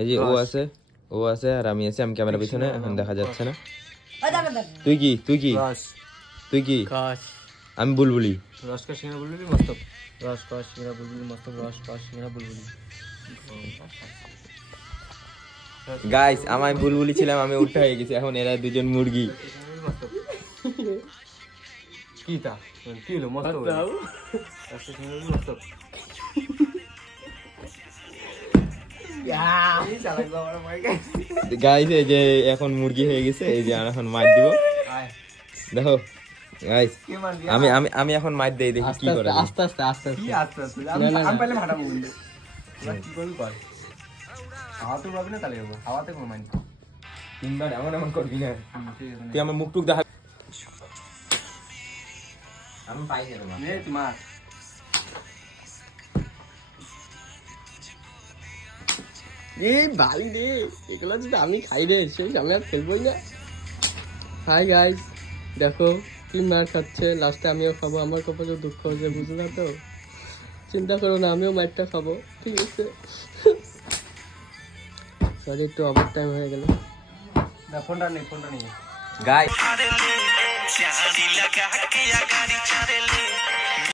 এই যে ও আছে আর আমি আছি, আমি ক্যামেরা পিছনে, এখন দেখা যাচ্ছে না। তুই কি তুই কি? আমি বুলবুলি। রস কা সিংড়া বুলবুলি মস্ত, রস কা সিংড়া বুলবুলি মস্ত, রস কা সিংড়া বুলবুলি। গাইস আমি বুলবুলি ছিলাম, আমি উঠা হয়ে গেছি, এখন এরা দুজন মুরগি। কি তা কি হলো মস্ত রস কা সিংড়া বুলবুলি মস্ত। গাইস এই যে এখন মুরগি হয়ে গেছে, এই যে আমি এখন মাইর দিব, দেখো গাইস। আমি আমি আমি এখন মাইর দেই, দেখি কি করে। আস্তে আস্তে আমি পাইলে ফাটাবো কিন্তু কি করবি কর, হাওয়াতে উড়াবি না তাহলে হবে, হাওয়াতে কোনো মাইন্ড। তিনবার এমন এমন করবি না, তুই আমার মুখ টুক দেখা। আমি পাই না তোমার নে তোমার এই বালি রে, এগুলো যদি আমি খাই রে সেই আমি আর ফেলবই না। হাই গাইস, দেখো কি মার খাচ্ছে, লাস্টে আমিও খাবো, আমার কপালে দুঃখ হয়েছে, বুঝো না তো, চিন্তা করো না, আমিও মারটা খাবো, ঠিক আছে। সরি একটু ওভার টাইম হয়ে গেল। না ফোনটা নেই গাইস।